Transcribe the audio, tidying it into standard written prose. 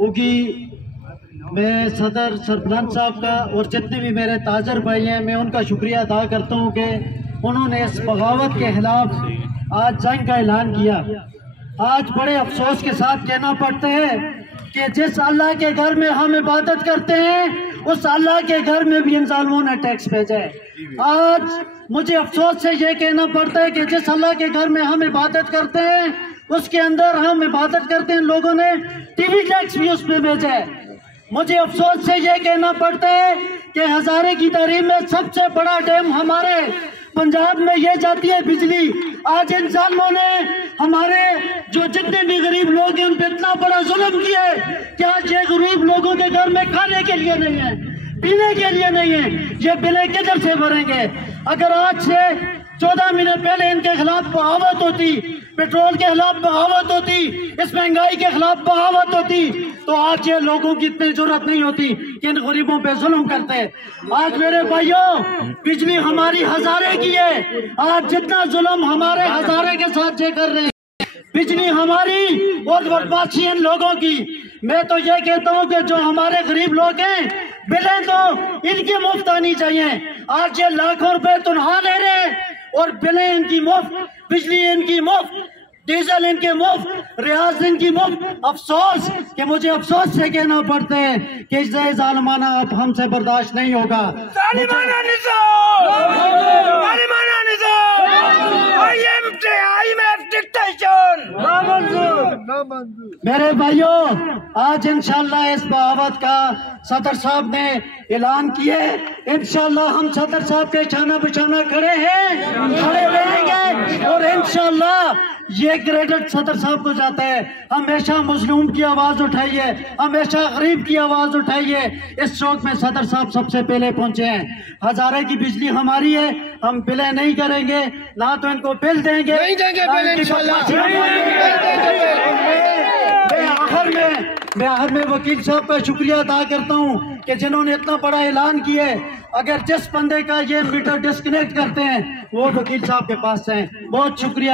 ہوگی میں صدر سربلند صاحب کا اور جتنے بھی میرے تاجر بھائی ہیں میں ان کا شکریہ ادا کرتا ہوں کہ انہوں نے اس بغاوت کے خلاف آج جنگ کا اعلان کیا۔ آج بڑے افسوس کے ساتھ کہنا پڑتا ہے کہ جس اللہ کے گھر میں ہم عبادت کرتے ہیں اس اللہ کے گھر میں بھی ان ظالموں نے ٹیکس بھیجا ہے۔ آج مجھے افسوس سے یہ کہنا پڑتا ہے کہ جس اللہ کے گھر میں ہم عبادت کرتے ہیں اس کے اندر ہم عبادت کرتے ہیں لوگوں نے ٹی وی ٹیکس بھی اس پہ بھیجا ہے۔ مجھے افسوس سے یہ کہنا پڑتا ہے کہ ہزارے کی تاریخ میں سب سے بڑا ڈیم ہمارے پنجاب میں یہ جاتی ہے بجلی۔ آج ان ظالموں نے ہمارے جو جتنے بھی غریب لوگ ہیں ان پہ اتنا بڑا ظلم کیا ہے کہ آج یہ غریب لوگوں کے گھر میں کھانے کے لیے نہیں ہے، پینے کے لیے نہیں ہے، یہ بلیں کدھر سے بھریں گے؟ اگر آج سے 14 مہینے پہلے ان کے خلاف بغاوت ہوتی، پیٹرول کے خلاف بغاوت ہوتی، اس مہنگائی کے خلاف بغاوت ہوتی، تو آج یہ لوگوں کی اتنی ضرورت نہیں ہوتی کہ ان غریبوں پہ ظلم کرتے۔ آج میرے بھائیوں بجلی ہماری ہزارے کی ہے، آج جتنا ظلم ہمارے ہزارے کے ساتھ یہ کر رہے ہیں بجلی ہماری اور بدماشی ان لوگوں کی۔ میں تو یہ کہتا ہوں کہ جو ہمارے غریب لوگ ہیں بلیں تو ان کی مفت آنی چاہیے۔ آج یہ لاکھوں روپے تنخواہ لے رہے ہیں اور بلیں ان کی مفت، بجلی ان کی مفت، ڈیزل ان کے مفت، ریاض ان کی مفت۔ افسوس کہ مجھے افسوس سے کہنا پڑتا ہے کہ اس ظالمانہ اب ہم سے برداشت نہیں ہوگا۔ ظالمانہ نظام، ظالمانہ نظام، IMF ڈکٹیشن میرے بھائیوں آج انشاءاللہ اس بغاوت کا صدر صاحب نے اعلان کیے۔ انشاءاللہ ہم صدر صاحب کے شانہ بشانہ کھڑے ہیں، کھڑے رہیں گے اور انشاءاللہ یہ کریڈٹ صدر صاحب کو جاتا ہے۔ ہمیشہ مظلوم کی آواز اٹھائیے، ہمیشہ غریب کی آواز اٹھائیے۔ اس چوک میں صدر صاحب سب سے پہلے پہنچے ہیں۔ ہزارے کی بجلی ہماری ہے، ہم بلیں نہیں کریں گے، نہ تو ان کو بل دیں گے، میں آخر میں وکیل صاحب کا شکریہ ادا کرتا ہوں کہ جنہوں نے اتنا بڑا اعلان کیا ہے۔ اگر جس بندے کا یہ میٹر ڈسکنیکٹ کرتے ہیں وہ وکیل صاحب کے پاس ہیں۔ بہت شکریہ۔